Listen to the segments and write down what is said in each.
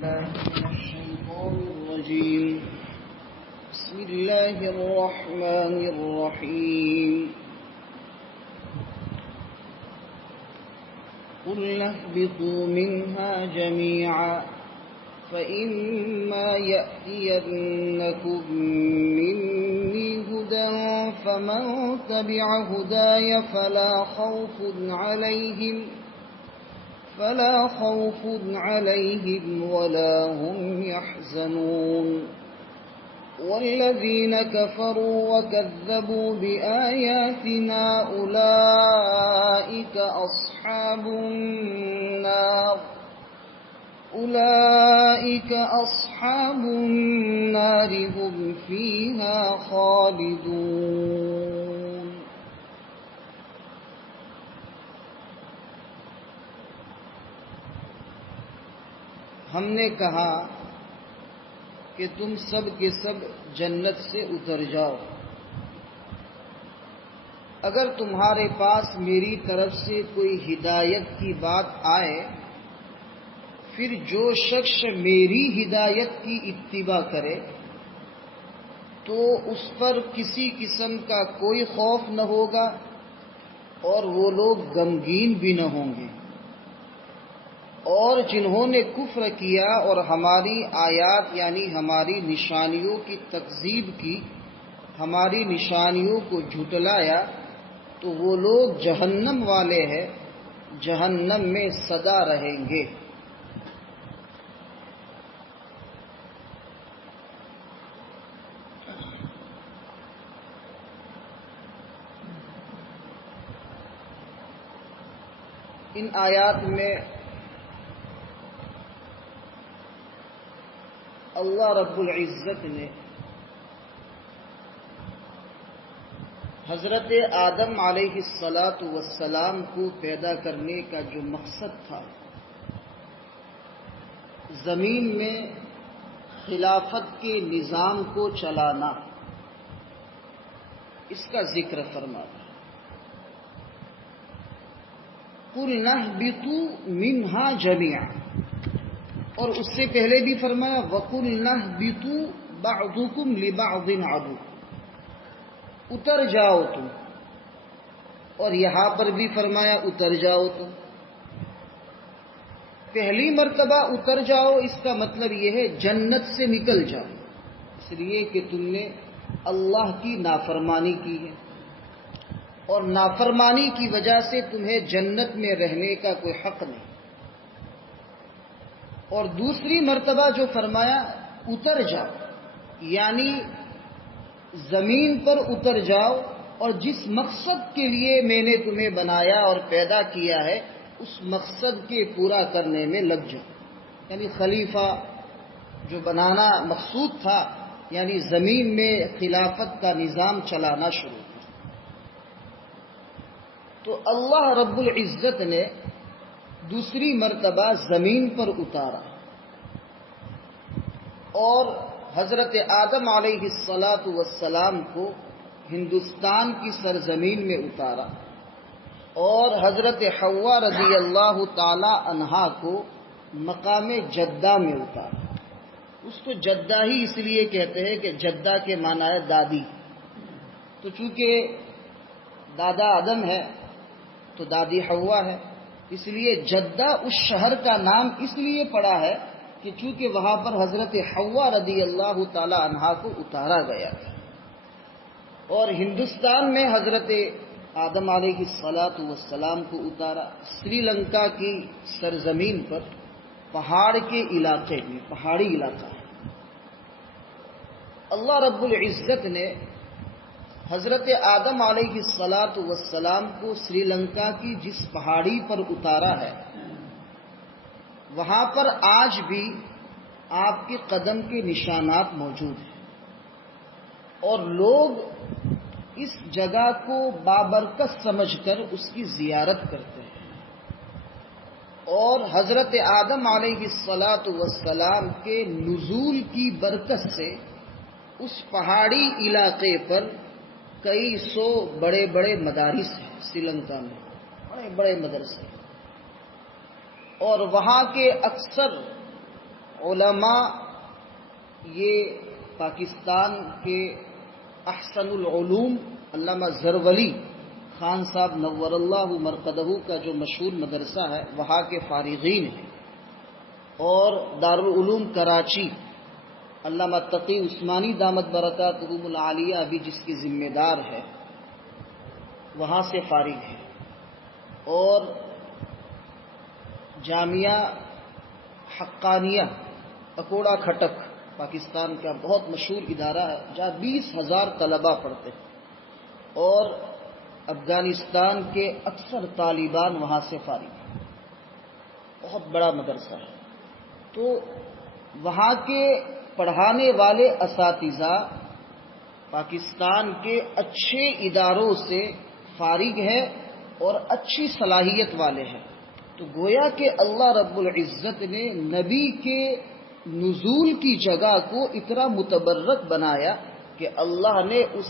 الشيطان الرجيم. بسم الله الرحمن الرحيم. قل اهبطوا منها جميعا فإما يأتينكم مني هدى فمن تبع هداي فلا خوف عليهم ولا هم يحزنون. والذين كفروا وكذبوا بآياتنا أولئك أصحاب النار هم فيها خالدون. ہم نے کہا کہ تم سب کے سب جنت سے اتر جاؤ. اگر تمہارے پاس میری طرف سے کوئی ہدایت کی بات آئے، پھر جو شخص میری ہدایت کی اتباع کرے تو اس پر کسی قسم کا کوئی خوف نہ ہوگا اور وہ لوگ غمگین بھی نہ ہوں گے. اور جنہوں نے کفر کیا اور ہماری آیات یعنی ہماری نشانیوں کی تکذیب کی، ہماری نشانیوں کو جھٹلایا، تو وہ لوگ جہنم والے ہیں، جہنم میں سدا رہیں گے. ان آیات میں اللہ رب العزت نے حضرت آدم علیہ السلام کو پیدا کرنے کا جو مقصد تھا، زمین میں خلافت کے نظام کو چلانا، اس کا ذکر فرمایا. قُلْنَا اهْبِطُوا مِنْهَا جَمِيعًا، اور اس سے پہلے بھی فرمایا وَقُلْنَا اهْبِطُوا بَعْضُكُمْ لِبَعْضٍ عَدُوٌّ، اتر جاؤ تم. اور یہاں پر بھی فرمایا اتر جاؤ تم. پہلی مرتبہ اتر جاؤ، اس کا مطلب یہ ہے جنت سے نکل جاؤ، اس لیے کہ تم نے اللہ کی نافرمانی کی ہے، اور نافرمانی کی وجہ سے تمہیں جنت میں رہنے کا کوئی حق نہیں. اور دوسری مرتبہ جو فرمایا اتر جاؤ، یعنی زمین پر اتر جاؤ اور جس مقصد کے لیے میں نے تمہیں بنایا اور پیدا کیا ہے اس مقصد کے پورا کرنے میں لگ جاؤ. یعنی خلیفہ جو بنانا مقصود تھا، یعنی زمین میں خلافت کا نظام چلانا شروع کیا. تو اللہ رب العزت نے دوسری مرتبہ زمین پر اتارا اور حضرت آدم علیہ السلام کو ہندوستان کی سرزمین میں اتارا اور حضرت حوا رضی اللہ تعالی عنہا کو مقام جدہ میں اتارا. اس کو جدہ ہی اس لیے کہتے ہیں کہ جدہ کے معنی ہے دادی. تو چونکہ دادا آدم ہے تو دادی حوا ہے، اس لیے جدہ اس شہر کا نام اس لیے پڑا ہے کہ چونکہ وہاں پر حضرت حوا رضی اللہ تعالی عنہا کو اتارا گیا. اور ہندوستان میں حضرت آدم علیہ السلام کو اتارا سری لنکا کی سرزمین پر، پہاڑ کے علاقے میں، پہاڑی علاقہ ہے. اللہ رب العزت نے حضرت آدم علیہ السلام کو سری لنکا کی جس پہاڑی پر اتارا ہے، وہاں پر آج بھی آپ کے قدم کے نشانات موجود ہیں اور لوگ اس جگہ کو بابرکت سمجھ کر اس کی زیارت کرتے ہیں. اور حضرت آدم علیہ السلام کے نزول کی برکت سے اس پہاڑی علاقے پر کئی سو بڑے بڑے مدارس ہیں سری لنکا میں، بڑے بڑے مدرسے، اور وہاں کے اکثر علماء یہ پاکستان کے احسن العلوم علامہ زرولی خان صاحب نور اللہ مرقدہ کا جو مشہور مدرسہ ہے وہاں کے فارغین ہیں، اور دارالعلوم کراچی علامہ تقی عثمانی دامت برکاتہم العالیہ بھی جس کی ذمہ دار ہے وہاں سے فارغ ہے، اور جامعہ حقانیہ اکوڑا کھٹک پاکستان کا بہت مشہور ادارہ ہے جہاں 20,000 طلباء پڑھتے ہیں، اور افغانستان کے اکثر طالبان وہاں سے فارغ ہیں، بہت بڑا مدرسہ ہے۔ تو وہاں کے پڑھانے والے اساتذہ پاکستان کے اچھے اداروں سے فارغ ہیں اور اچھی صلاحیت والے ہیں، تو گویا کہ اللہ رب العزت نے نبی کے نزول کی جگہ کو اتنا متبرک بنایا کہ اللہ نے اس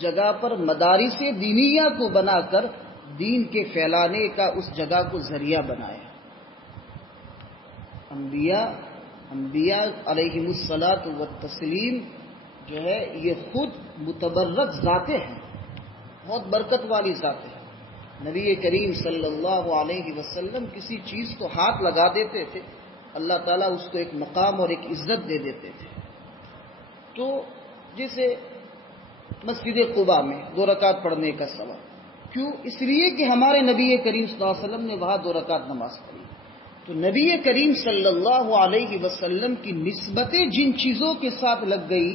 جگہ پر مدارس دینیہ کو بنا کر دین کے پھیلانے کا اس جگہ کو ذریعہ بنایا۔ انبیاء علیہم الصلاۃ والتسلیم جو ہے یہ خود متبرک ذاتیں ہیں، بہت برکت والی ذاتیں ہیں۔ نبی کریم صلی اللہ علیہ وسلم کسی چیز کو ہاتھ لگا دیتے تھے، اللہ تعالیٰ اس کو ایک مقام اور ایک عزت دے دیتے تھے۔ تو جسے مسجد قباء میں 2 رکعت پڑھنے کا سبب کیوں؟ اس لیے کہ ہمارے نبی کریم صلی اللہ علیہ وسلم نے وہاں 2 رکعت نماز پڑھی۔ تو نبی کریم صلی اللہ علیہ وسلم کی نسبتیں جن چیزوں کے ساتھ لگ گئی،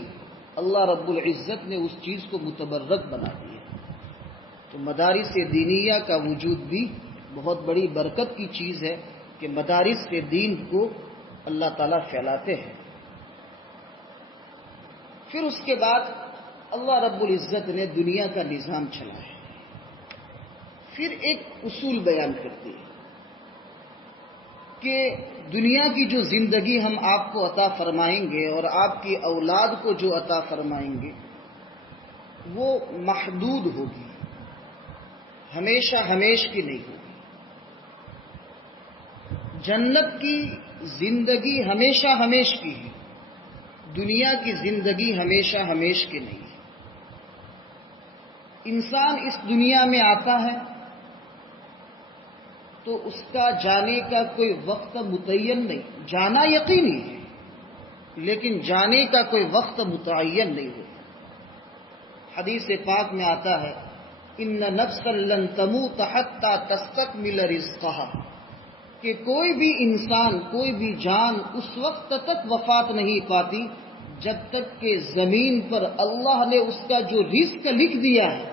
اللہ رب العزت نے اس چیز کو متبرک بنا دیا۔ تو مدارس دینیہ کا وجود بھی بہت بڑی برکت کی چیز ہے کہ مدارس کے دین کو اللہ تعالیٰ پھیلاتے ہیں۔ پھر اس کے بعد اللہ رب العزت نے دنیا کا نظام چلایا، پھر ایک اصول بیان کرتی ہے کہ دنیا کی جو زندگی ہم آپ کو عطا فرمائیں گے اور آپ کی اولاد کو جو عطا فرمائیں گے وہ محدود ہوگی، ہمیشہ ہمیش کی نہیں ہوگی۔ جنت کی زندگی ہمیشہ ہمیش کی ہے، دنیا کی زندگی ہمیشہ ہمیش کی نہیں ہے۔ انسان اس دنیا میں آتا ہے تو اس کا جانے کا کوئی وقت متعین نہیں، جانا یقینی ہے لیکن جانے کا کوئی وقت متعین نہیں ہوتا۔ حدیث پاک میں آتا ہے ان نفسا لن تموت حتی تستکمل رزقها، کہ کوئی بھی انسان، کوئی بھی جان اس وقت تک وفات نہیں پاتی جب تک کہ زمین پر اللہ نے اس کا جو رزق لکھ دیا ہے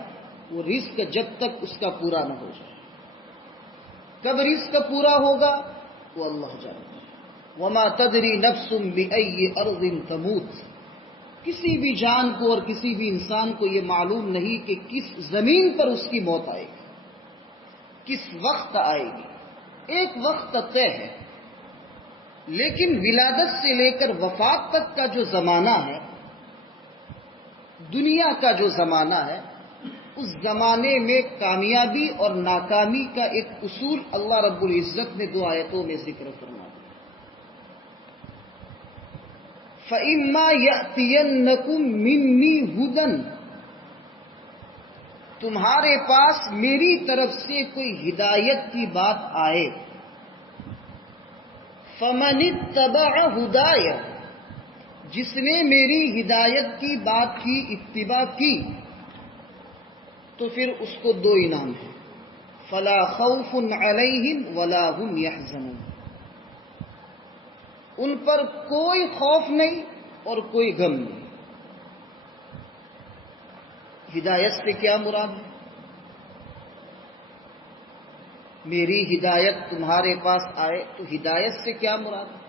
وہ رزق جب تک اس کا پورا نہ ہو جائے۔ کب رزق پورا ہوگا وہ اللہ جانتا ہے۔ وما تدری نفس بأی ارض تموت، کسی بھی جان کو اور کسی بھی انسان کو یہ معلوم نہیں کہ کس زمین پر اس کی موت آئے گی، کس وقت آئے گی۔ ایک وقت طے ہے، لیکن ولادت سے لے کر وفات تک کا جو زمانہ ہے، دنیا کا جو زمانہ ہے، اس زمانے میں کامیابی اور ناکامی کا ایک اصول اللہ رب العزت نے 2 آیتوں میں ذکر فرما دیا۔ فَإِمَّا يَأْتِيَنَّكُم مِّنِّي هُدًى، تمہارے پاس میری طرف سے کوئی ہدایت کی بات آئے، فَمَنِ اتَّبَعَ هُدَايَ، جس نے میری ہدایت کی بات کی اتباع کی تو پھر اس کو 2 انعام ہیں، فَلَا خَوْفٌ عَلَيْهِمْ وَلَا هُمْ يَحْزَنُونَ، ان پر کوئی خوف نہیں اور کوئی غم نہیں۔ ہدایت سے کیا مراد ہے؟ میری ہدایت تمہارے پاس آئے تو ہدایت سے کیا مراد ہے؟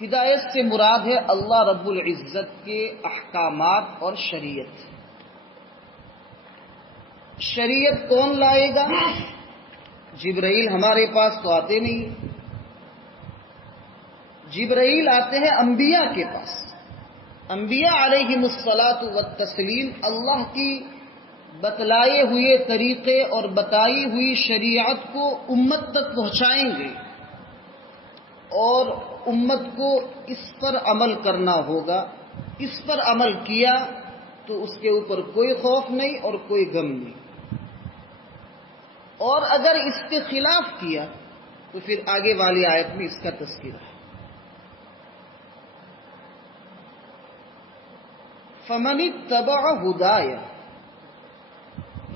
ہدایت سے مراد ہے اللہ رب العزت کے احکامات اور شریعت۔ شریعت کون لائے گا؟ جبرائیل ہمارے پاس تو آتے نہیں، جبرائیل آتے ہیں انبیاء کے پاس۔ انبیاء علیہم الصلاۃ والتسلیم اللہ کی بتلائے ہوئے طریقے اور بتائی ہوئی شریعت کو امت تک پہنچائیں گے، اور امت کو اس پر عمل کرنا ہوگا. اس پر عمل کیا تو اس کے اوپر کوئی خوف نہیں اور کوئی غم نہیں، اور اگر اس کے خلاف کیا تو پھر آگے والی آیت میں اس کا تذکرہ ہے. فمن اتبع ہدایہ،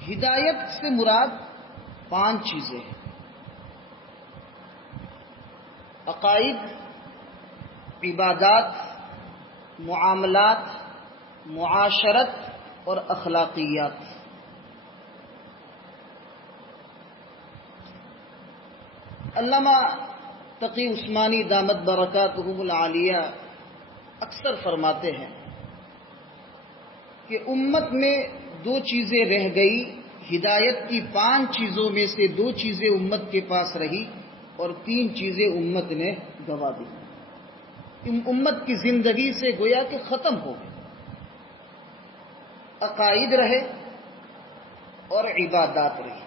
ہدایت سے مراد 5 چیزیں ہیں: عقائد، عبادات، معاملات، معاشرت اور اخلاقیات. علامہ تقی عثمانی دامت برکاتہم العالیہ اکثر فرماتے ہیں کہ امت میں 2 چیزیں رہ گئی، ہدایت کی 5 چیزوں میں سے 2 چیزیں امت کے پاس رہی اور 3 چیزیں امت نے گنوا دی. امت کی زندگی سے گویا کہ ختم ہو گئی. عقائد رہے اور عبادات رہی،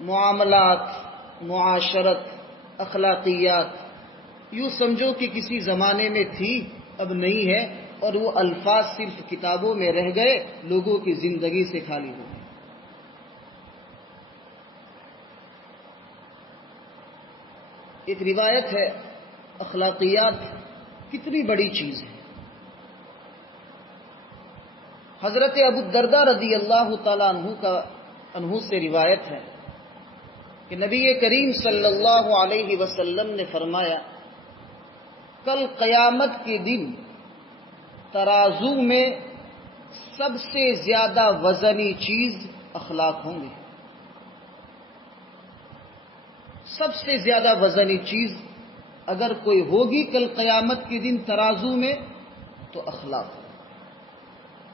معاملات، معاشرت، اخلاقیات. یوں سمجھو کہ کسی زمانے میں تھی، اب نہیں ہے، اور وہ الفاظ صرف کتابوں میں رہ گئے، لوگوں کی زندگی سے خالی ہو گئے. ایک روایت ہے، اخلاقیات کتنی بڑی چیز ہے. حضرت ابو الدرداء رضی اللہ تعالیٰ عنہ سے روایت ہے کہ نبی کریم صلی اللہ علیہ وسلم نے فرمایا، کل قیامت کے دن ترازو میں سب سے زیادہ وزنی چیز اخلاق ہوں گے. سب سے زیادہ وزنی چیز اگر کوئی ہوگی کل قیامت کے دن ترازو میں تو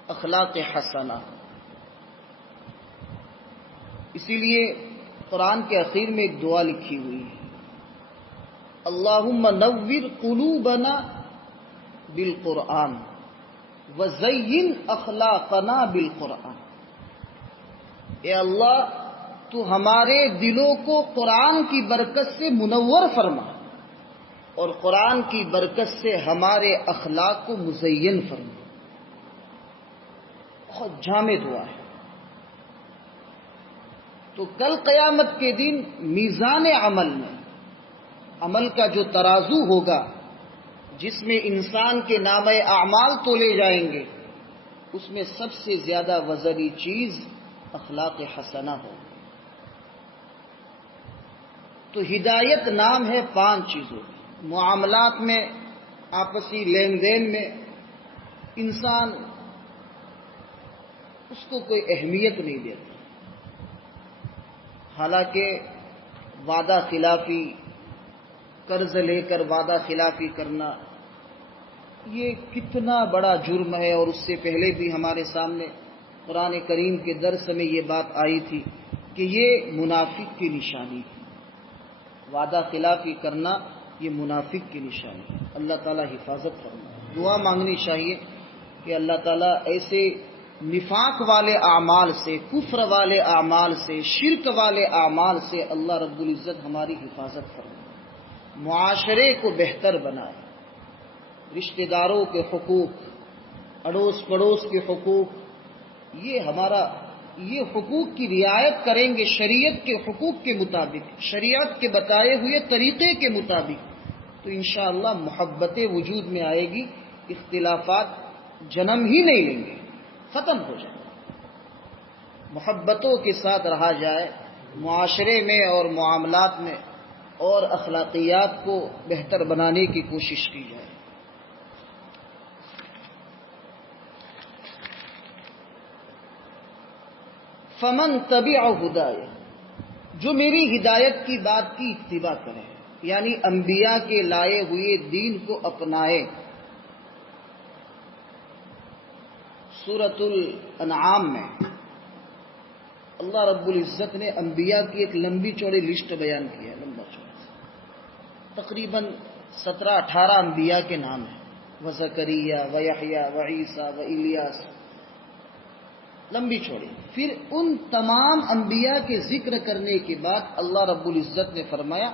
اخلاق حسنہ. اسی لیے قرآن کے اخیر میں ایک دعا لکھی ہوئی ہے، اللہم نور قلوبنا بالقرآن وزین اخلاقنا بالقرآن. اے اللہ، تو ہمارے دلوں کو قرآن کی برکت سے منور فرما اور قرآن کی برکت سے ہمارے اخلاق کو مزین فرما. بہت جامع دعا ہے. تو کل قیامت کے دن میزان عمل میں، عمل کا جو ترازو ہوگا جس میں انسان کے نامہ اعمال تولے جائیں گے، اس میں سب سے زیادہ وزنی چیز اخلاق حسنہ ہو. تو ہدایت نام ہے 5 چیزوں. معاملات میں، آپسی لین دین میں انسان اس کو کوئی اہمیت نہیں دیتا، حالانکہ وعدہ خلافی، قرض لے کر وعدہ خلافی کرنا یہ کتنا بڑا جرم ہے. اور اس سے پہلے بھی ہمارے سامنے قرآن کریم کے درس میں یہ بات آئی تھی کہ یہ منافق کی نشانی ہے. وعدہ خلافی کرنا یہ منافق کی نشانی ہے. اللہ تعالیٰ حفاظت کرنا. دعا مانگنی چاہیے کہ اللہ تعالیٰ ایسے نفاق والے اعمال سے، کفر والے اعمال سے، شرک والے اعمال سے اللہ رب العزت ہماری حفاظت فرمائے. معاشرے کو بہتر بنائے. رشتہ داروں کے حقوق، اڑوس پڑوس کے حقوق، یہ حقوق کی رعایت کریں گے شریعت کے حقوق کے مطابق، شریعت کے بتائے ہوئے طریقے کے مطابق، تو انشاءاللہ محبت وجود میں آئے گی. اختلافات جنم ہی نہیں لیں گے، ختم ہو جائیں گے. محبتوں کے ساتھ رہا جائے معاشرے میں اور معاملات میں، اور اخلاقیات کو بہتر بنانے کی کوشش کی جائے. فمن تبع ہدایہ، جو میری ہدایت کی بات کی اتباع کرے، یعنی انبیاء کے لائے ہوئے دین کو اپنائے. سورۃ الانعام میں اللہ رب العزت نے انبیاء کی ایک لمبی چوڑی لسٹ بیان کی ہے. لمبا چوڑا تقریباً 17-18 انبیاء کے نام ہیں، وزکریا، ویحییٰ، وعیسیٰ، والیاس، لمبی چوڑی. پھر ان تمام انبیاء کے ذکر کرنے کے بعد اللہ رب العزت نے فرمایا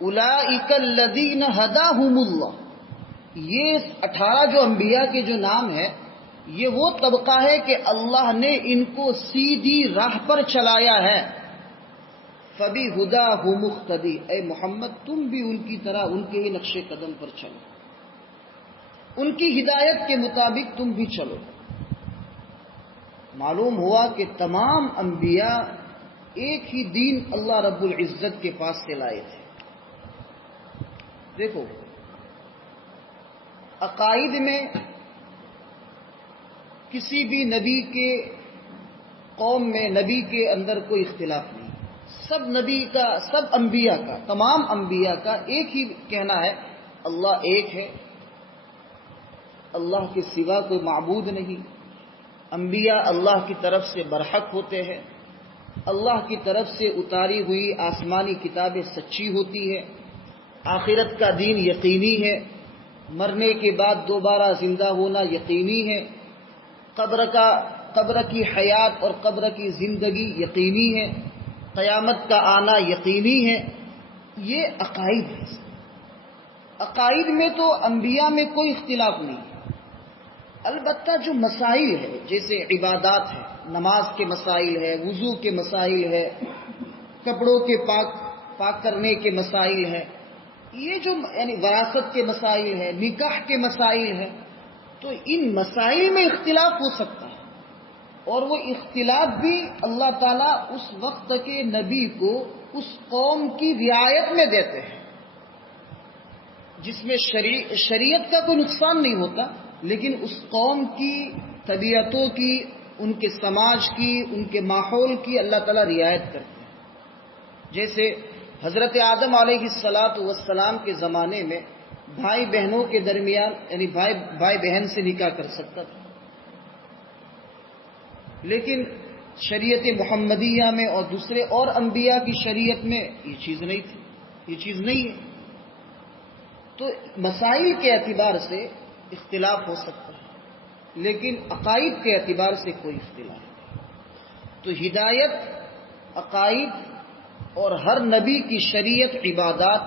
اولئک الذین ھداھم اللہ، یہ 18 جو انبیاء کے جو نام ہے، یہ وہ طبقہ ہے کہ اللہ نے ان کو سیدھی راہ پر چلایا ہے۔ فَبِہُدَاهُ مُقْتَدِی، اے محمد تم بھی ان کی طرح ان کے ہی نقش قدم پر چلو، ان کی ہدایت کے مطابق تم بھی چلو۔ معلوم ہوا کہ تمام انبیاء ایک ہی دین اللہ رب العزت کے پاس سے لائے تھے۔ دیکھو، عقائد میں کسی بھی نبی کے قوم میں نبی کے اندر کوئی اختلاف نہیں، سب انبیاء کا، تمام انبیاء کا ایک ہی کہنا ہے، اللہ ایک ہے، اللہ کے سوا کوئی معبود نہیں، انبیاء اللہ کی طرف سے برحق ہوتے ہیں، اللہ کی طرف سے اتاری ہوئی آسمانی کتابیں سچی ہوتی ہے، آخرت کا دین یقینی ہے، مرنے کے بعد دوبارہ زندہ ہونا یقینی ہے، قبر کی حیات اور قبر کی زندگی یقینی ہے، قیامت کا آنا یقینی ہے۔ یہ عقائد ہے۔ عقائد میں تو انبیاء میں کوئی اختلاف نہیں ہے، البتہ جو مسائل ہے جیسے عبادات ہے، نماز کے مسائل ہے، وضو کے مسائل ہے، کپڑوں کے پاک کرنے کے مسائل ہے، یہ جو یعنی وراثت کے مسائل ہے، نکاح کے مسائل ہے، تو ان مسائل میں اختلاف ہو سکتا ہے، اور وہ اختلاف بھی اللہ تعالیٰ اس وقت کے نبی کو اس قوم کی رعایت میں دیتے ہیں، جس میں شریعت کا کوئی نقصان نہیں ہوتا، لیکن اس قوم کی طبیعتوں کی، ان کے سماج کی، ان کے ماحول کی اللہ تعالیٰ رعایت کرتے ہیں۔ جیسے حضرت آدم علیہ السلام کے زمانے میں بھائی بہنوں کے درمیان یعنی بھائی بہن سے نکاح کر سکتا تھا، لیکن شریعت محمدیہ میں اور دوسرے اور انبیاء کی شریعت میں یہ چیز نہیں تھی، یہ چیز نہیں ہے۔ تو مسائل کے اعتبار سے اختلاف ہو سکتا ہے، لیکن عقائد کے اعتبار سے کوئی اختلاف نہیں۔ تو ہدایت، عقائد اور ہر نبی کی شریعت، عبادات،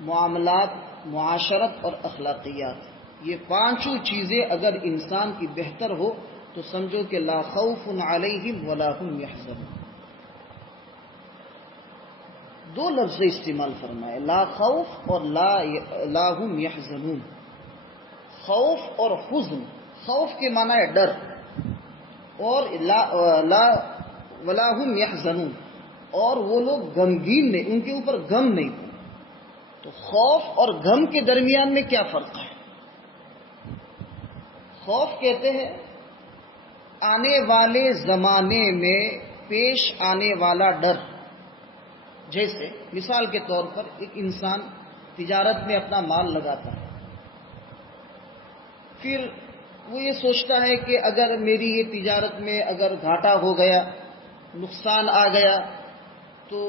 معاملات، معاشرت اور اخلاقیات، یہ پانچوں چیزیں اگر انسان کی بہتر ہو تو سمجھو کہ لا خوف علیہم ولا هم یحزنون۔ دو لفظ استعمال فرمائے، لا خوف اور لا هم یحزنون۔ خوف اور حزن، خوف کے معنی ہے ڈر، اور ولا هم یحزنون، اور وہ لوگ غمگین نہیں، ان کے اوپر غم نہیں تھا۔ تو خوف اور غم کے درمیان میں کیا فرق ہے؟ خوف کہتے ہیں آنے والے زمانے میں پیش آنے والا ڈر۔ جیسے مثال کے طور پر ایک انسان تجارت میں اپنا مال لگاتا ہے، پھر وہ یہ سوچتا ہے کہ اگر میری یہ تجارت میں اگر گھاٹا ہو گیا، نقصان آ گیا، تو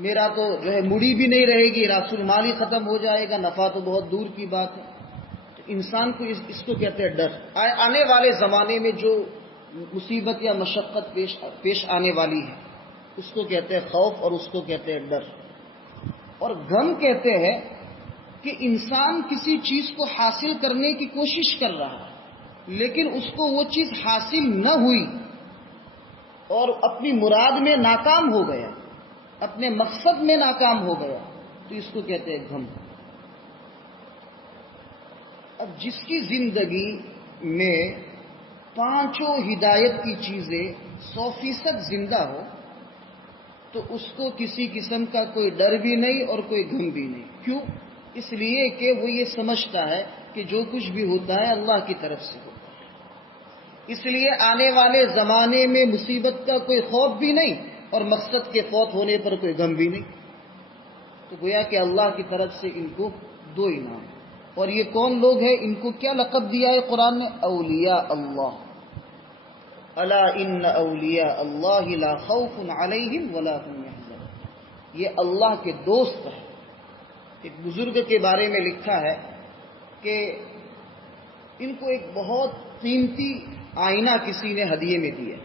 میرا تو جو ہے مڑی بھی نہیں رہے گی، راس المال ہی ختم ہو جائے گا، نفع تو بہت دور کی بات ہے۔ تو انسان کو اس کو کہتے ہیں ڈر، آنے والے زمانے میں جو مصیبت یا مشقت پیش آنے والی ہے اس کو کہتے ہیں خوف، اور اس کو کہتے ہیں ڈر۔ اور غم کہتے ہیں کہ انسان کسی چیز کو حاصل کرنے کی کوشش کر رہا ہے، لیکن اس کو وہ چیز حاصل نہ ہوئی اور اپنی مراد میں ناکام ہو گیا، اپنے مقصد میں ناکام ہو گیا، تو اس کو کہتے ہیں غم۔ اب جس کی زندگی میں پانچوں ہدایت کی چیزیں 100% زندہ ہو تو اس کو کسی قسم کا کوئی ڈر بھی نہیں اور کوئی غم بھی نہیں۔ کیوں؟ اس لیے کہ وہ یہ سمجھتا ہے کہ جو کچھ بھی ہوتا ہے اللہ کی طرف سے ہوتا ہے، اس لیے آنے والے زمانے میں مصیبت کا کوئی خوف بھی نہیں اور مقصد کے فوت ہونے پر کوئی غم بھی نہیں۔ تو گویا کہ اللہ کی طرف سے ان کو دو انعام۔ اور یہ کون لوگ ہیں؟ ان کو کیا لقب دیا ہے قرآن نے؟ اولیاء اللہ۔ الا ان اولیاء اللہ لا خوف علیہم ولا هم یحزنون۔ یہ اللہ کے دوست ہیں۔ ایک بزرگ کے بارے میں لکھا ہے کہ ان کو ایک بہت قیمتی آئینہ کسی نے ہدیے میں دیا،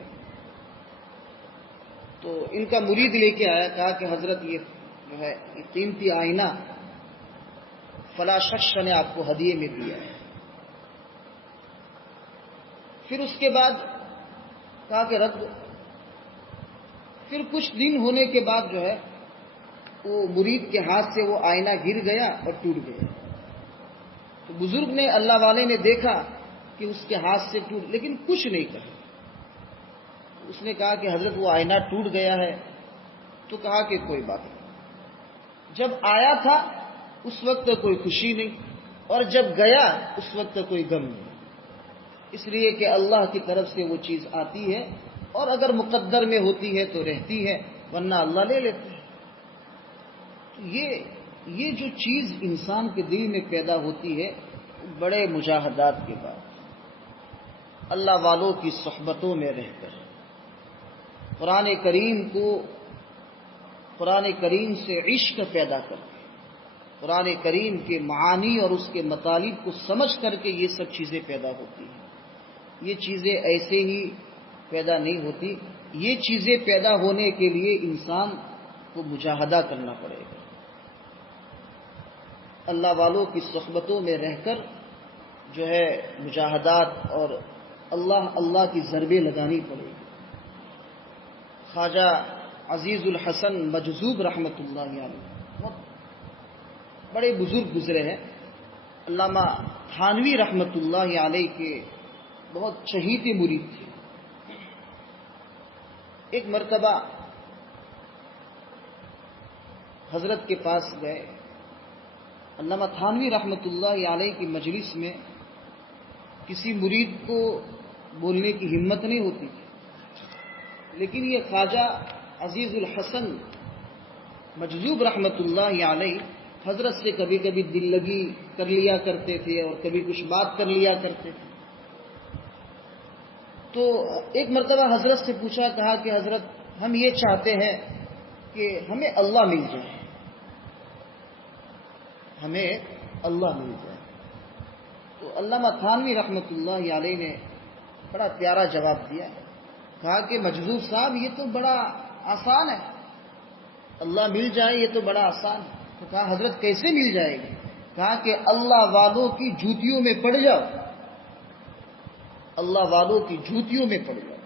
تو ان کا مرید لے کے آیا، کہا کہ حضرت یہ جو ہے یہ قیمتی آئینہ فلاں شخص نے آپ کو ہدیے میں دیا ہے۔ پھر اس کے بعد کہا کہ رکھ دو۔ پھر کچھ دن ہونے کے بعد جو ہے وہ مرید کے ہاتھ سے وہ آئینہ گر گیا اور ٹوٹ گیا۔ تو بزرگ نے، اللہ والے نے دیکھا کہ اس کے ہاتھ سے ٹوٹ، لیکن کچھ نہیں کہا۔ اس نے کہا کہ حضرت وہ آئینہ ٹوٹ گیا ہے، تو کہا کہ کوئی بات نہیں، جب آیا تھا اس وقت کوئی خوشی نہیں، اور جب گیا اس وقت کوئی غم نہیں، اس لیے کہ اللہ کی طرف سے وہ چیز آتی ہے، اور اگر مقدر میں ہوتی ہے تو رہتی ہے، ورنہ اللہ لے لیتے ہیں۔ یہ جو چیز انسان کے دل میں پیدا ہوتی ہے بڑے مجاہدات کے بعد، اللہ والوں کی صحبتوں میں رہ کر، قرآن کریم سے عشق پیدا کر کے، قرآن کریم کے معانی اور اس کے مطالب کو سمجھ کر کے یہ سب چیزیں پیدا ہوتی ہیں۔ یہ چیزیں ایسے ہی پیدا نہیں ہوتی، یہ چیزیں پیدا ہونے کے لیے انسان کو مجاہدہ کرنا پڑے گا، اللہ والوں کی صحبتوں میں رہ کر جو ہے مجاہدات اور اللہ کی ضربیں لگانی پڑے گی۔ خواجہ عزیز الحسن مجذوب رحمۃ اللہ علیہ بہت بڑے بزرگ گزرے ہیں، علامہ تھانوی رحمۃ اللہ علیہ کے بہت چہیتے مرید تھے۔ ایک مرتبہ حضرت کے پاس گئے، علامہ تھانوی رحمۃ اللہ علیہ کی مجلس میں کسی مرید کو بولنے کی ہمت نہیں ہوتی تھی، لیکن یہ خواجہ عزیز الحسن مجذوب رحمۃ اللہ علیہ حضرت سے کبھی کبھی دل لگی کر لیا کرتے تھے اور کبھی کچھ بات کر لیا کرتے تھے۔ تو ایک مرتبہ حضرت سے پوچھا، کہا کہ حضرت ہم یہ چاہتے ہیں کہ ہمیں اللہ مل جائے، ہمیں اللہ مل جائے۔ تو علامہ تھانوی رحمۃ اللہ علیہ نے بڑا پیارا جواب دیا، کہا کہ مجذوب صاحب یہ تو بڑا آسان ہے، اللہ مل جائے یہ تو بڑا آسان ہے۔ تو کہا حضرت کیسے مل جائے گی؟ کہا کہ اللہ والوں کی جوتیوں میں پڑ جاؤ، اللہ والوں کی جوتیوں میں پڑ جاؤ،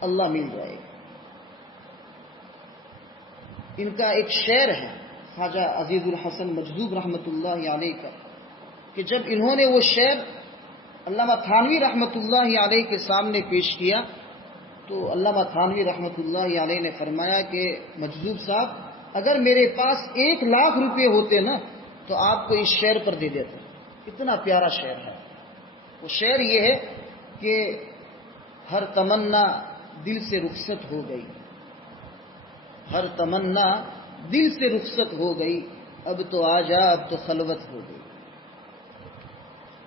اللہ مل جائے گا۔ ان کا ایک شعر ہے خواجہ عزیز الحسن مجذوب رحمۃ اللہ علیہ کا، کہ جب انہوں نے وہ شعر علامہ تھانوی رحمۃ اللہ علیہ کے سامنے پیش کیا تو علامہ تھانوی رحمۃ اللہ علیہ نے فرمایا کہ مجذوب صاحب اگر میرے پاس 1,00,000 روپے ہوتے نا تو آپ کو اس شعر پر دے دیتا۔ اتنا پیارا شعر ہے وہ۔ شعر یہ ہے کہ ہر تمنا دل سے رخصت ہو گئی، ہر تمنا دل سے رخصت ہو گئی، اب تو آجا اب تو خلوت ہو گئی۔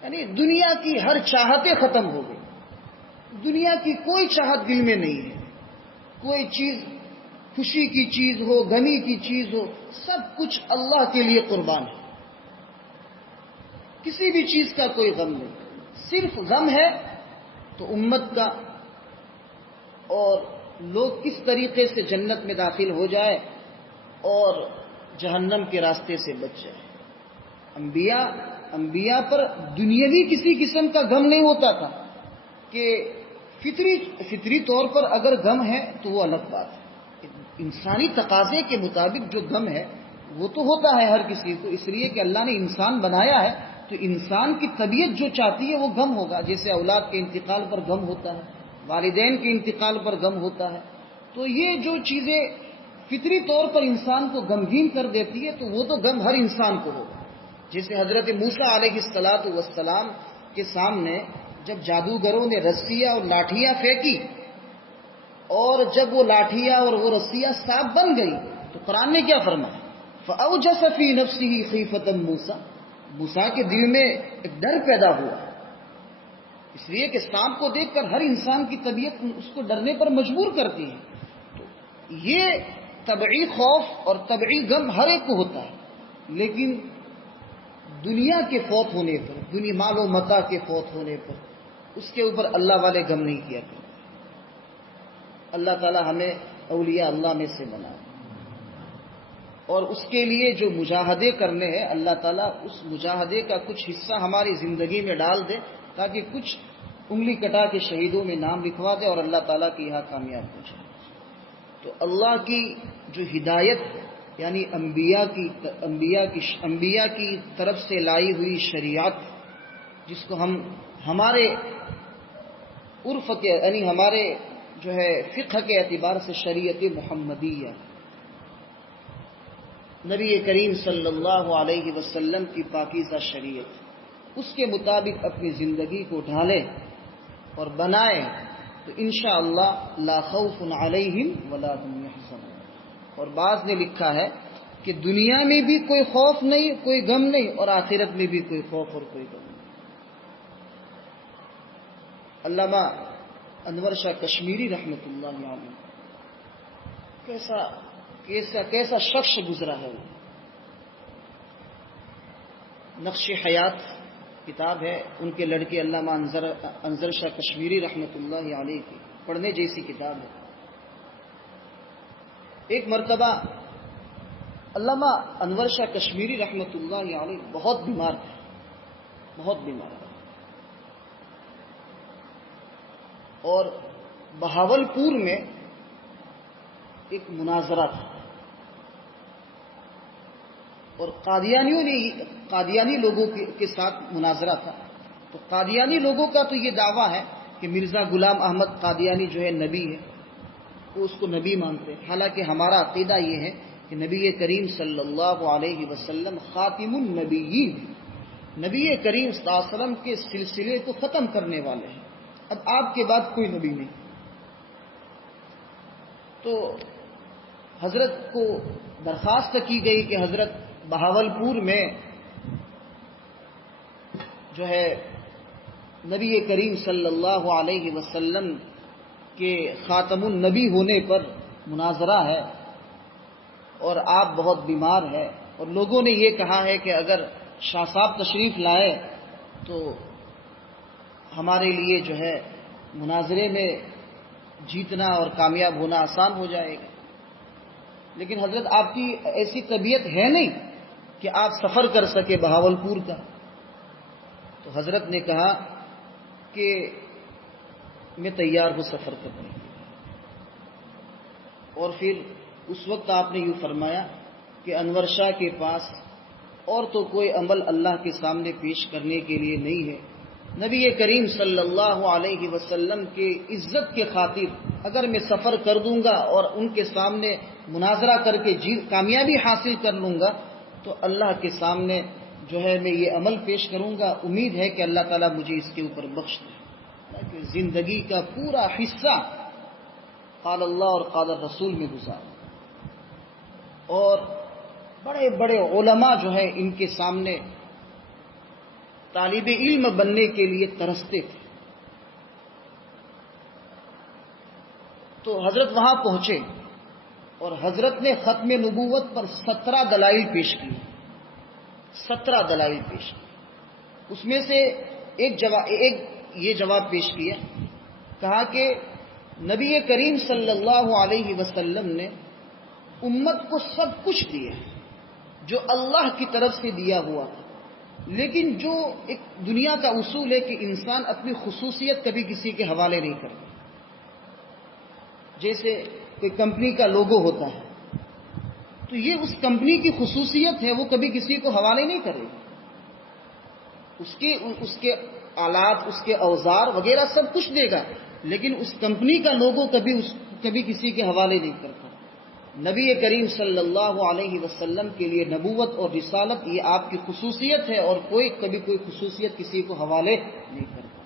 یعنی دنیا کی ہر چاہتیں ختم ہو گئی، دنیا کی کوئی چاہت دل میں نہیں ہے، کوئی چیز خوشی کی چیز ہو، غمی کی چیز ہو، سب کچھ اللہ کے لیے قربان ہے، کسی بھی چیز کا کوئی غم نہیں۔ صرف غم ہے تو امت کا، اور لوگ کس طریقے سے جنت میں داخل ہو جائے اور جہنم کے راستے سے بچ جائے۔ انبیاء پر دنیاوی کسی قسم کا غم نہیں ہوتا تھا، کہ فطری طور پر اگر غم ہے تو وہ الگ بات ہے، انسانی تقاضے کے مطابق جو غم ہے وہ تو ہوتا ہے ہر کسی کو، اس لیے کہ اللہ نے انسان بنایا ہے تو انسان کی طبیعت جو چاہتی ہے وہ غم ہوگا، جیسے اولاد کے انتقال پر غم ہوتا ہے، والدین کے انتقال پر غم ہوتا ہے۔ تو یہ جو چیزیں فطری طور پر انسان کو غمگین کر دیتی ہے تو وہ تو غم ہر انسان کو ہوگا۔ جیسے حضرت موسیٰ علیہ السلام کے سامنے جب جادوگروں نے رسیاں اور لاٹھیاں پھینکی اور جب وہ لاٹھیاں اور وہ رسیاں سانپ بن گئی تو قرآن نے کیا فرمایا؟ فَأَوْجَسَ فِي نَفْسِهِ خِيفَةً موسیٰ کے دل میں ایک ڈر پیدا ہوا، اس لیے کہ سانپ کو دیکھ کر ہر انسان کی طبیعت اس کو ڈرنے پر مجبور کرتی ہے۔ تو یہ طبعی خوف اور طبعی غم ہر ایک کو ہوتا ہے، لیکن دنیا کے فوت ہونے پر، دنیا مال و متاع کے فوت ہونے پر اس کے اوپر اللہ والے غم نہیں کیا کرتے۔ اللہ تعالی ہمیں اولیاء اللہ میں سے بنائے۔ اور اس کے لیے جو مجاہدے کرنے ہیں اللہ تعالیٰ اس مجاہدے کا کچھ حصہ ہماری زندگی میں ڈال دے تاکہ کچھ انگلی کٹا کے شہیدوں میں نام لکھوا دے اور اللہ تعالیٰ کے یہاں کامیاب ہو جائے۔ تو اللہ کی جو ہدایت یعنی انبیاء کی طرف سے لائی ہوئی شریعت، جس کو ہم ہمارے عرف کے یعنی ہمارے جو ہے فقہ کے اعتبار سے شریعت محمدیہ، نبی کریم صلی اللہ علیہ وسلم کی پاکیزہ شریعت، اس کے مطابق اپنی زندگی کو ڈھالے اور بنائے تو انشاءاللہ لا خوف علیہم ولا هم يحزنون۔ اور بعض نے لکھا ہے کہ دنیا میں بھی کوئی خوف نہیں، کوئی غم نہیں، اور آخرت میں بھی کوئی خوف اور کوئی غم نہیں۔ علامہ انور شاہ کشمیری رحمۃ اللہ علیہ کیسا شخص گزرا ہے وہ۔ نقش حیات کتاب ہے ان کے لڑکے علامہ انظر شاہ کشمیری رحمۃ اللہ علیہ کی، پڑھنے جیسی کتاب ہے۔ ایک مرتبہ علامہ انور شاہ کشمیری رحمۃ اللہ علیہ بہت بیمار تھے، بہت بیمار تھے، اور بہاولپور میں ایک مناظرہ تھا، اور قادیانی لوگوں کے ساتھ مناظرہ تھا۔ تو قادیانی لوگوں کا تو یہ دعویٰ ہے کہ مرزا غلام احمد قادیانی جو ہے نبی ہے، وہ اس کو نبی مانتے ہیں، حالانکہ ہمارا عقیدہ یہ ہے کہ نبی کریم صلی اللہ علیہ وسلم خاتم النبیین، نبی کریم صلی اللہ علیہ وسلم کے سلسلے کو ختم کرنے والے ہیں، اب آپ کے بعد کوئی نبی نہیں۔ تو حضرت کو درخواست کی گئی کہ حضرت بہاولپور میں جو ہے نبی کریم صلی اللہ علیہ وسلم کے خاتم النبی ہونے پر مناظرہ ہے اور آپ بہت بیمار ہیں، اور لوگوں نے یہ کہا ہے کہ اگر شاہ صاحب تشریف لائے تو ہمارے لیے جو ہے مناظرے میں جیتنا اور کامیاب ہونا آسان ہو جائے گا۔ لیکن حضرت آپ کی ایسی طبیعت ہے نہیں کہ آپ سفر کر سکے بہاولپور کا۔ تو حضرت نے کہا کہ میں تیار ہوں سفر کرنے کے لیے، اور پھر اس وقت آپ نے یوں فرمایا کہ انور شاہ کے پاس اور تو کوئی عمل اللہ کے سامنے پیش کرنے کے لیے نہیں ہے، نبی کریم صلی اللہ علیہ وسلم کے عزت کے خاطر اگر میں سفر کر دوں گا اور ان کے سامنے مناظرہ کر کے کامیابی حاصل کر لوں گا تو اللہ کے سامنے جو ہے میں یہ عمل پیش کروں گا، امید ہے کہ اللہ تعالیٰ مجھے اس کے اوپر بخش دے۔ کہ زندگی کا پورا حصہ قال اللہ اور قال رسول میں گزارا، اور بڑے بڑے علماء جو ہے ان کے سامنے طالب علم بننے کے لیے ترستے تھے۔ تو حضرت وہاں پہنچے اور حضرت نے ختم نبوت پر 17 دلائل پیش کی، 17 دلائل پیش کی۔ اس میں سے ایک یہ جواب پیش کیا، کہا کہ نبی کریم صلی اللہ علیہ وسلم نے امت کو سب کچھ دیا جو اللہ کی طرف سے دیا ہوا تھا، لیکن جو ایک دنیا کا اصول ہے کہ انسان اپنی خصوصیت کبھی کسی کے حوالے نہیں کرتا۔ جیسے کوئی کمپنی کا لوگو ہوتا ہے تو یہ اس کمپنی کی خصوصیت ہے، وہ کبھی کسی کو حوالے نہیں کرے گا، اس کے آلات، اس کے اوزار وغیرہ سب کچھ دے گا، لیکن اس کمپنی کا لوگو کبھی کسی کے حوالے نہیں کرتا۔ نبی کریم صلی اللہ علیہ وسلم کے لیے نبوت اور رسالت یہ آپ کی خصوصیت ہے، اور کبھی کوئی خصوصیت کسی کو حوالے نہیں کرتا۔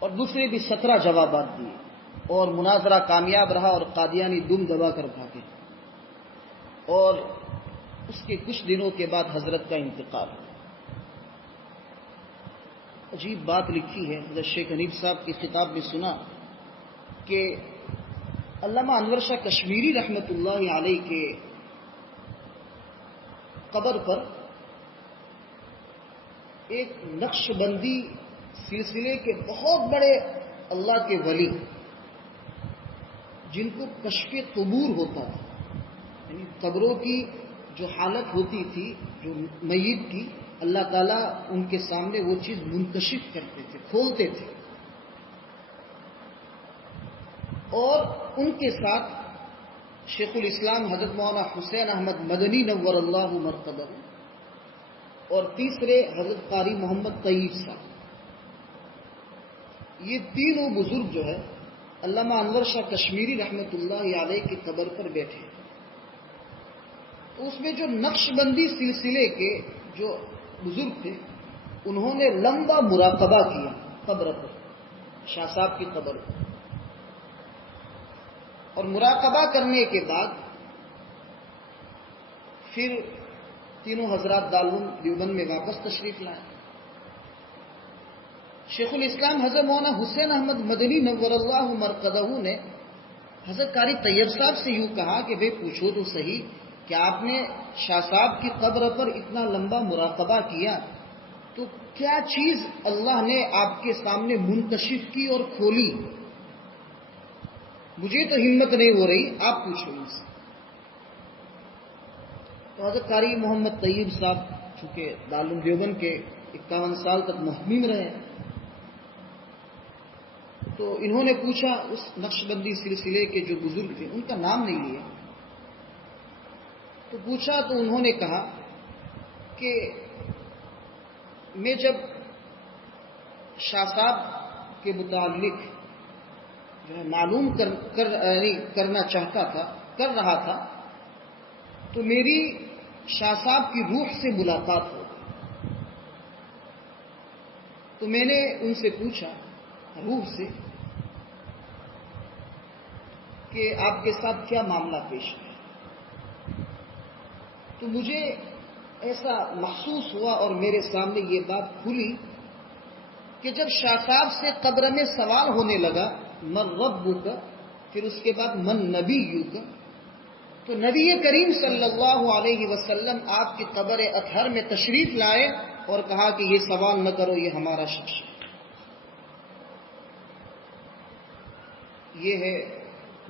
اور دوسرے بھی 17 جوابات دیے، اور مناظرہ کامیاب رہا اور قادیانی دم دبا کر بھاگے، اور اس کے کچھ دنوں کے بعد حضرت کا انتقال ہوا۔ عجیب بات لکھی ہے حضرت شیخ حنیف صاحب کی خطاب میں سنا کہ علامہ انور شاہ کشمیری رحمۃ اللہ علیہ کے قبر پر ایک نقش بندی سلسلے کے بہت بڑے اللہ کے ولی جن کو کشف قبور ہوتا ہے، یعنی قبروں کی جو حالت ہوتی تھی جو میت کی، اللہ تعالیٰ ان کے سامنے وہ چیز منکشف کرتے تھے، کھولتے تھے، اور ان کے ساتھ شیخ الاسلام حضرت مولانا حسین احمد مدنی نور اللہ مرقدہ اور تیسرے حضرت قاری محمد طیب صاحب، یہ تینوں بزرگ جو ہے علامہ انور شاہ کشمیری رحمۃ اللہ علیہ کی قبر پر بیٹھے. تو اس میں جو نقش بندی سلسلے کے جو بزرگ تھے انہوں نے لمبا مراقبہ کیا قبر پر، شاہ صاحب کی قبر پر، اور مراقبہ کرنے کے بعد پھر تینوں حضرات دارالعلوم دیوبند میں واپس تشریف لائے. شیخ الاسلام حضرت مولانا حسین احمد مدنی نور اللہ مرقدہ نے حضرت قاری طیب صاحب سے یوں کہا کہ بھئی پوچھو تو صحیح کہ آپ نے شاہ صاحب کی قبر پر اتنا لمبا مراقبہ کیا تو کیا چیز اللہ نے آپ کے سامنے منکشف کی اور کھولی؟ مجھے تو ہمت نہیں ہو رہی، آپ پوچھو ان سے. تو حضرت قاری محمد طیب صاحب چونکہ دارالعلوم دیوبند کے 51 سال تک محتمم رہے، تو انہوں نے پوچھا اس نقش بندی سلسلے کے جو بزرگ تھے ان کا نام نہیں لیا، تو پوچھا تو انہوں نے کہا کہ میں جب شاہ صاحب کے متعلق جو ہے معلوم کرنا چاہتا تھا، کر رہا تھا، تو میری شاہ صاحب کی روح سے ملاقات ہو گئی. تو میں نے ان سے پوچھا روح سے کہ آپ کے ساتھ کیا معاملہ پیش ہے. تو مجھے ایسا محسوس ہوا اور میرے سامنے یہ بات کھلی کہ جب شاہ صاحب سے قبر میں سوال ہونے لگا من ربک، پھر اس کے بعد من نبیک، تو نبی کریم صلی اللہ علیہ وسلم آپ کی قبر اطہر میں تشریف لائے اور کہا کہ یہ سوال نہ کرو، یہ ہمارا شخص ہے. یہ ہے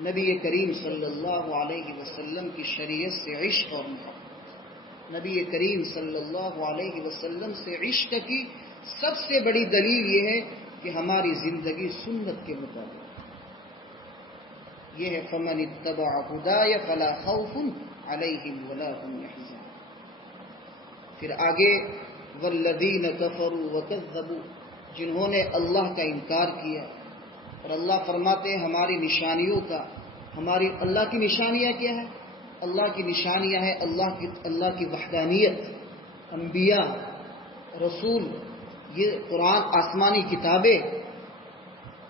نبی کریم صلی اللہ علیہ وسلم کی شریعت سے عشق اور محبت. نبی کریم صلی اللہ علیہ وسلم سے عشق کی سب سے بڑی دلیل یہ ہے کہ ہماری زندگی سنت کے مطابق. یہ ہے فمن اتبع ہدای فلا خوف علیہم ولا هم يحزنون. پھر آگے والذین کفروا وکذبوا، جنہوں نے اللہ کا انکار کیا، اور اللہ فرماتے ہیں ہماری نشانیوں کا، ہماری اللہ کی نشانیاں کیا ہے؟ اللہ کی نشانیاں ہیں اللہ کی وحدانیت، انبیاء، رسول، یہ قرآن، آسمانی کتابیں،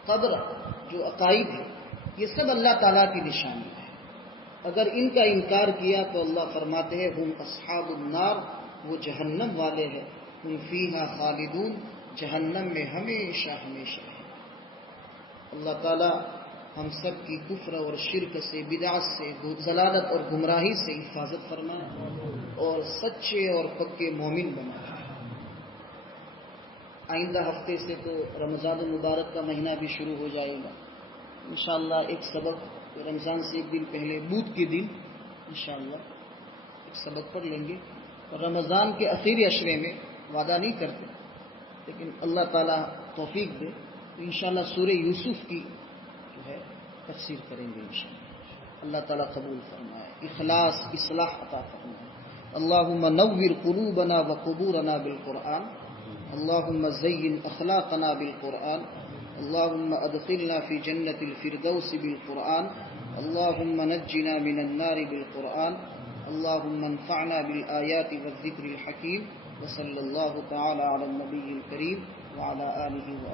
قبر، جو عقائد ہے، یہ سب اللہ تعالیٰ کی نشانی ہے. اگر ان کا انکار کیا تو اللہ فرماتے ہیں ہم اصحاب النار، وہ جہنم والے ہیں، ہم فیہا خالدون، جہنم میں ہمیشہ ہمیشہ ہے. اللہ تعالیٰ ہم سب کی کفر اور شرک سے، بدعت سے، ضلالت اور گمراہی سے حفاظت فرمائے اور سچے اور پکے مومن بنائے. آئندہ ہفتے سے تو رمضان المبارک کا مہینہ بھی شروع ہو جائے گا. انشاءاللہ ایک سبق رمضان سے ایک دن پہلے بدھ کے دن انشاءاللہ ایک سبق پڑھ لیں گے. اور رمضان کے آخری عشرے میں وعدہ نہیں کرتے، لیکن اللہ تعالیٰ توفیق دے تو انشاءاللہ سورہ یوسف کی جو ہے تفسیر کریں گے انشاءاللہ. اللہ تعالیٰ قبول فرمائے، اخلاص، اصلاح عطا فرمائے. اللہم نور قلوبنا وقبورنا بالقرآن، اللہم زین اخلاقنا بالقرآن، اللہم ادخلنا فی جنت الفردوس بالقرآن، اللہم نجنا من النار بالقرآن، اللہم انفعنا بالآیات والذکر الحکیم. وصلی اللہ تعالی علی النبی الکریم وعلی آلہ وصحبہ.